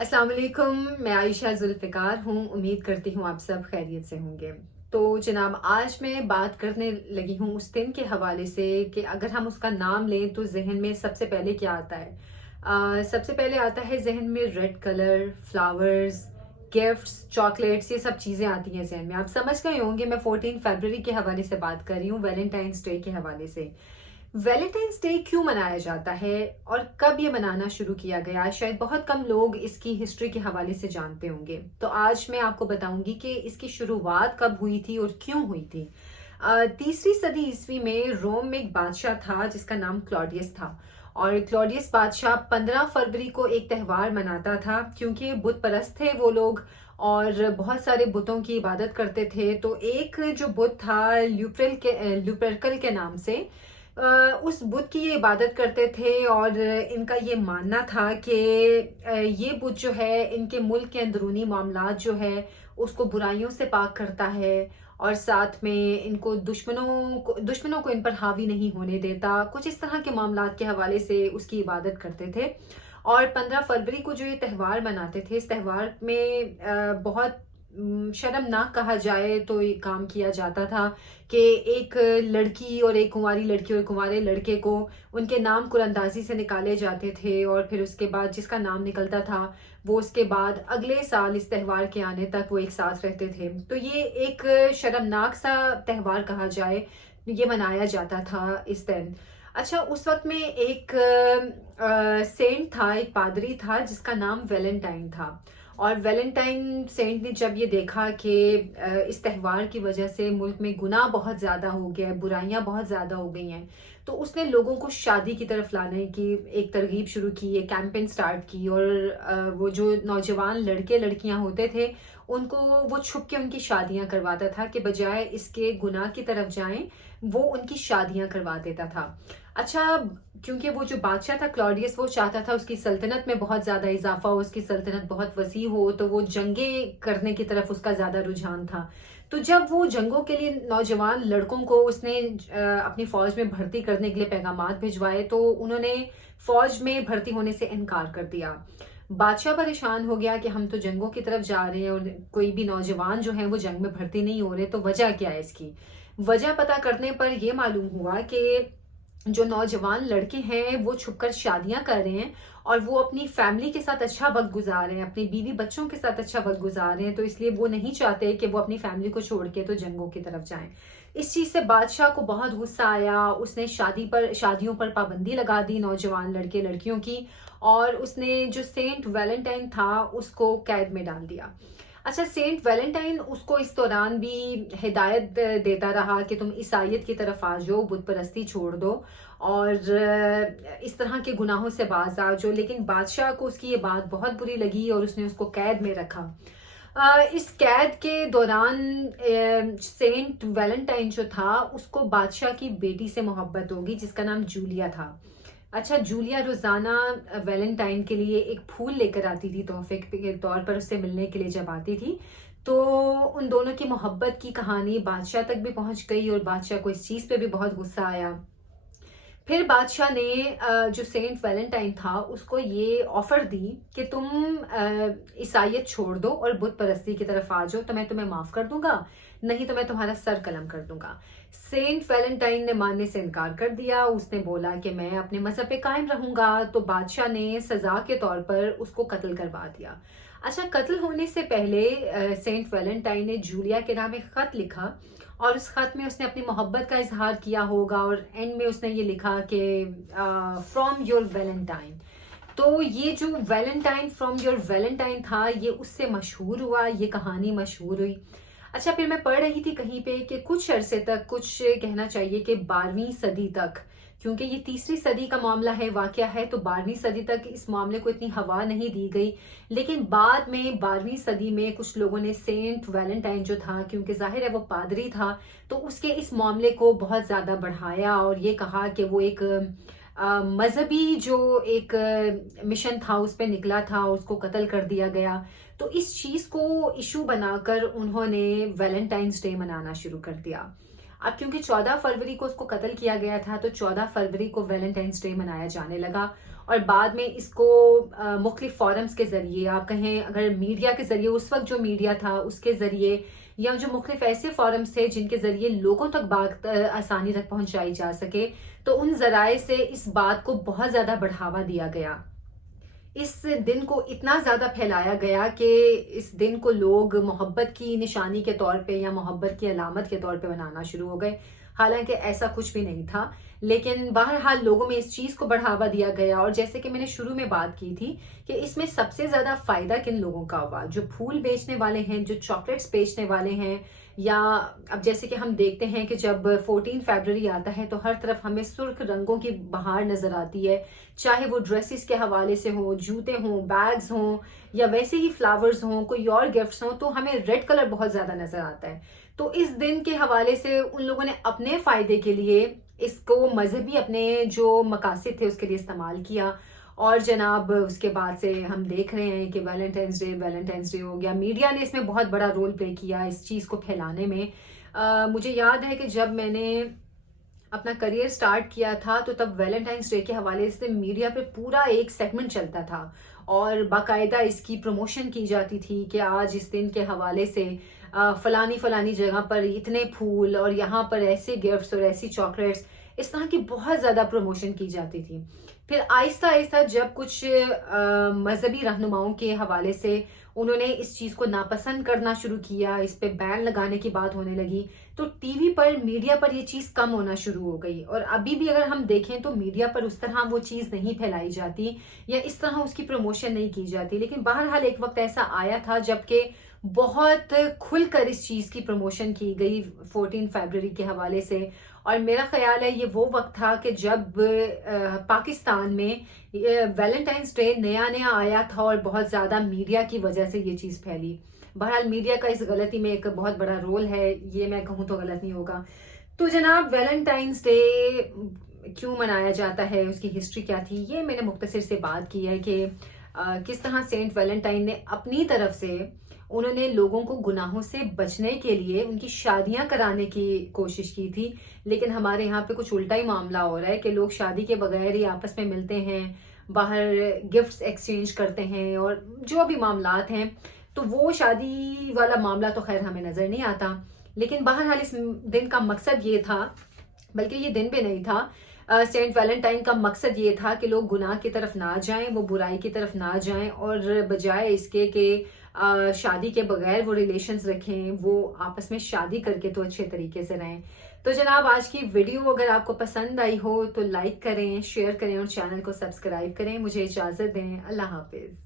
अस्सलाम वालेकुम, मैं आयशा जुल्फ़िकार हूँ। उम्मीद करती हूँ आप सब खैरियत से होंगे। तो जनाब, आज मैं बात करने लगी हूँ उस दिन के हवाले से कि अगर हम उसका नाम लें तो ज़हन में सबसे पहले क्या आता है? सबसे पहले आता है ज़हन में red colour, flowers, gifts, chocolates, ये सब चीज़ें आती हैं ज़हन में। आप समझ गए होंगे मैं 14 फरवरी के हवाले से बात कर रही हूँ, वैलेंटाइंस डे के हवाले से। वैलेंटाइंस डे क्यों मनाया जाता है और कब ये मनाना शुरू किया गया, शायद बहुत कम लोग इसकी हिस्ट्री के हवाले से जानते होंगे। तो आज मैं आपको बताऊंगी कि इसकी शुरुआत कब हुई थी और क्यों हुई थी। तीसरी सदी ईस्वी में रोम में एक बादशाह था जिसका नाम क्लॉडियस था। और क्लॉडियस बादशाह 15 फरवरी को एक त्यौहार मनाता था क्योंकि बुत परस्त थे वो लोग और बहुत सारे बुतों की इबादत करते थे। तो एक जो बुत था ल्यूपरकल के नाम से, उस बुत की ये इबादत करते थे और इनका ये मानना था कि ये बुत जो है इनके मुल्क के अंदरूनी मामलात जो है उसको बुराइयों से पाक करता है और साथ में इनको दुश्मनों को इन पर हावी नहीं होने देता। कुछ इस तरह के मामलात के हवाले से उसकी इबादत करते थे। और 15 फरवरी को जो ये त्यौहार मनाते थे, इस त्यौहार में बहुत शर्मनाक कहा जाए तो ये काम किया जाता था कि एक लड़की और एक कुंवारी लड़की और कुंवारे लड़के को उनके नाम कुरंदाजी से निकाले जाते थे और फिर उसके बाद जिसका नाम निकलता था वो उसके बाद अगले साल इस त्यौहार के आने तक वो एक साथ रहते थे। तो ये एक शर्मनाक सा त्यौहार कहा जाए, ये मनाया जाता था इस दिन। अच्छा, उस वक्त में एक सेंट था, एक पादरी था जिसका नाम वैलेंटाइन था। और वैलेंटाइन सेंट ने जब ये देखा कि इस त्यौहार की वजह से मुल्क में गुनाह बहुत ज़्यादा हो गया है, बुराइयां बहुत ज़्यादा हो गई हैं, तो उसने लोगों को शादी की तरफ लाने की एक तरगीब शुरू की, एक कैंपेन स्टार्ट की। और वो जो नौजवान लड़के लड़कियां होते थे उनको वो छुप के उनकी शादियां करवाता था कि बजाय इसके गुनाह की तरफ जाएं वो उनकी शादियां करवा देता था। अच्छा, क्योंकि वो जो बादशाह था क्लॉडियस, वो चाहता था उसकी सल्तनत में बहुत ज्यादा इजाफा हो, उसकी सल्तनत बहुत वसी हो, तो वो जंगें करने की तरफ उसका ज्यादा रुझान था। तो जब वो जंगों के लिए नौजवान लड़कों को उसने अपनी फौज में भर्ती करने के लिए पैगामात भिजवाए तो उन्होंने फौज में भर्ती होने से इनकार कर दिया। बादशाह परेशान हो गया कि हम तो जंगों की तरफ जा रहे हैं और कोई भी नौजवान जो है वो जंग में भर्ती नहीं हो रहे, तो वजह क्या है इसकी। वजह पता करने पर यह मालूम हुआ कि जो नौजवान लड़के हैं वो छुपकर शादियां कर रहे हैं और वो अपनी फैमिली के साथ अच्छा वक्त गुजार रहे हैं, अपनी बीवी बच्चों के साथ अच्छा वक्त गुजार रहे हैं, तो इसलिए वो नहीं चाहते कि वो अपनी फैमिली को छोड़ के तो जंगों की तरफ जाएं। इस चीज से बादशाह को बहुत गुस्सा आया। उसने शादियों पर पाबंदी लगा दी नौजवान लड़के लड़कियों की, और उसने जो सेंट वैलेंटाइन था उसको कैद में डाल दिया। अच्छा, सेंट वैलेंटाइन उसको इस दौरान भी हिदायत देता रहा कि तुम ईसाइयत की तरफ आ जाओ, बुत परस्ती छोड़ दो और इस तरह के गुनाहों से बाज आ जाओ। लेकिन बादशाह को उसकी ये बात बहुत बुरी लगी और उसने उसको कैद में रखा। इस कैद के दौरान सेंट वैलेंटाइन जो था उसको बादशाह की बेटी से मोहब्बत होगी जिसका नाम जूलिया था। अच्छा, जूलिया रोजाना वैलेंटाइन के लिए एक फूल लेकर आती थी तोहफे के तौर पर, उससे मिलने के लिए जब आती थी तो उन दोनों की मोहब्बत की कहानी बादशाह तक भी पहुंच गई और बादशाह को इस चीज पे भी बहुत गुस्सा आया। फिर बादशाह ने जो सेंट वैलेंटाइन था उसको ये ऑफर दी कि तुम ईसाइयत छोड़ दो और बुत परस्ती की तरफ आ जाओ तो मैं तुम्हें माफ कर दूंगा, नहीं तो मैं तुम्हारा सर कलम कर दूंगा। सेंट वैलेंटाइन ने मानने से इनकार कर दिया। उसने बोला कि मैं अपने मजहब पे कायम रहूंगा। तो बादशाह ने सजा के तौर पर उसको कत्ल करवा दिया। अच्छा, कत्ल होने से पहले सेंट वैलेंटाइन ने जूलिया के नाम एक खत लिखा और उस खत में उसने अपनी मोहब्बत का इजहार किया होगा और एंड में उसने ये लिखा कि फ्रॉम योर वैलेंटाइन। तो ये जो वैलेंटाइन फ्रॉम योर वैलेंटाइन था ये उससे मशहूर हुआ, ये कहानी मशहूर हुई। अच्छा, फिर मैं पढ़ रही थी कहीं पे कि कुछ अरसे तक, कुछ कहना चाहिए कि 12वीं सदी तक, क्योंकि ये तीसरी सदी का मामला है, वाकया है, तो 12वीं सदी तक इस मामले को इतनी हवा नहीं दी गई। लेकिन बाद में 12वीं सदी में कुछ लोगों ने सेंट वैलेंटाइन जो था, क्योंकि जाहिर है वो पादरी था, तो उसके इस मामले को बहुत ज्यादा बढ़ाया और ये कहा कि वो एक मजहबी जो एक मिशन था उस पर निकला था, उसको कत्ल कर दिया गया। तो इस चीज को इशू बनाकर उन्होंने वैलेंटाइंस डे मनाना शुरू कर दिया। अब क्योंकि 14 फरवरी को उसको कत्ल किया गया था तो 14 फरवरी को वैलेंटाइंस डे मनाया जाने लगा। اور بعد میں اس کو مختلف فورمز کے ذریعے، آپ کہیں اگر میڈیا کے ذریعے، اس وقت جو میڈیا تھا اس کے ذریعے، یا جو مختلف ایسے فورمز تھے جن کے ذریعے لوگوں تک بات آسانی تک پہنچائی جا سکے، تو ان ذرائع سے اس بات کو بہت زیادہ بڑھاوا دیا گیا. اس دن کو اتنا زیادہ پھیلایا گیا کہ اس دن کو لوگ محبت کی نشانی کے طور پہ یا محبت کی علامت کے طور پہ منانا شروع ہو گئے، حالانکہ ایسا کچھ بھی نہیں تھا. لیکن بہرحال لوگوں میں اس چیز کو بڑھاوا دیا گیا. اور جیسے کہ میں نے شروع میں بات کی تھی کہ اس میں سب سے زیادہ فائدہ کن لوگوں کا ہوا؟ جو پھول بیچنے والے ہیں، جو چاکلیٹس بیچنے والے ہیں. یا اب جیسے کہ ہم دیکھتے ہیں کہ جب 14 فیبروری آتا ہے تو ہر طرف ہمیں سرخ رنگوں کی بہار نظر آتی ہے، چاہے وہ ڈریسز کے حوالے سے ہوں، جوتے ہوں، بیگز ہوں، یا ویسے ہی فلاورز ہوں، کوئی اور گفٹس ہوں، تو ہمیں ریڈ کلر بہت زیادہ نظر آتا ہے. تو اس دن کے حوالے سے ان لوگوں نے اپنے فائدے کے لیے اس کو مذہبی اپنے جو مقاصد تھے اس کے لیے استعمال کیا. اور جناب اس کے بعد سے ہم دیکھ رہے ہیں کہ ویلنٹائنس ڈے ہو گیا. میڈیا نے اس میں بہت بڑا رول پلے کیا اس چیز کو پھیلانے میں. مجھے یاد ہے کہ جب میں نے اپنا کریئر سٹارٹ کیا تھا تو تب ویلنٹائنس ڈے کے حوالے سے میڈیا پہ پورا ایک سیگمنٹ چلتا تھا اور باقاعدہ اس کی پروموشن کی جاتی تھی کہ آج اس دن کے حوالے سے فلانی جگہ پر اتنے پھول اور یہاں پر ایسے گفٹس اور ایسی چاکلیٹس، اس طرح کی بہت زیادہ پروموشن کی جاتی تھی. پھر آہستہ آہستہ جب کچھ مذہبی رہنماؤں کے حوالے سے انہوں نے اس چیز کو ناپسند کرنا شروع کیا، اس پہ بین لگانے کی بات ہونے لگی، تو ٹی وی پر، میڈیا پر یہ چیز کم ہونا شروع ہو گئی. اور ابھی بھی اگر ہم دیکھیں تو میڈیا پر اس طرح وہ چیز نہیں پھیلائی جاتی یا اس طرح اس کی پروموشن نہیں کی جاتی. لیکن بہرحال ایک وقت ایسا آیا تھا جب کہ بہت کھل کر اس چیز کی پروموشن کی گئی 14 فیبروری کے حوالے سے. اور میرا خیال ہے یہ وہ وقت تھا کہ جب پاکستان میں ویلنٹائنس ڈے نیا آیا تھا اور بہت زیادہ میڈیا کی وجہ سے یہ چیز پھیلی. بہرحال میڈیا کا اس غلطی میں ایک بہت بڑا رول ہے، یہ میں کہوں تو غلط نہیں ہوگا. تو جناب ویلنٹائنس ڈے کیوں منایا جاتا ہے، اس کی ہسٹری کیا تھی، یہ میں نے مختصر سے بات کی ہے کہ کس طرح سینٹ ویلنٹائن نے اپنی طرف سے انہوں نے لوگوں کو گناہوں سے بچنے کے لیے ان کی شادیاں کرانے کی کوشش کی تھی. لیکن ہمارے یہاں پہ کچھ الٹا ہی معاملہ ہو رہا ہے کہ لوگ شادی کے بغیر ہی آپس میں ملتے ہیں، باہر گفٹس ایکسچینج کرتے ہیں اور جو بھی معاملات ہیں. تو وہ شادی والا معاملہ تو خیر ہمیں نظر نہیں آتا. لیکن بہرحال اس دن کا مقصد یہ تھا، بلکہ یہ دن بھی نہیں تھا، سینٹ ویلنٹائن کا مقصد یہ تھا کہ لوگ گناہ کی طرف نہ جائیں، وہ برائی کی طرف نہ جائیں، اور بجائے اس کے کہ شادی کے بغیر وہ ریلیشنز رکھیں، وہ آپس میں شادی کر کے تو اچھے طریقے سے رہیں. تو جناب آج کی ویڈیو اگر آپ کو پسند آئی ہو تو لائک کریں، شیئر کریں اور چینل کو سبسکرائب کریں. مجھے اجازت دیں. اللہ حافظ.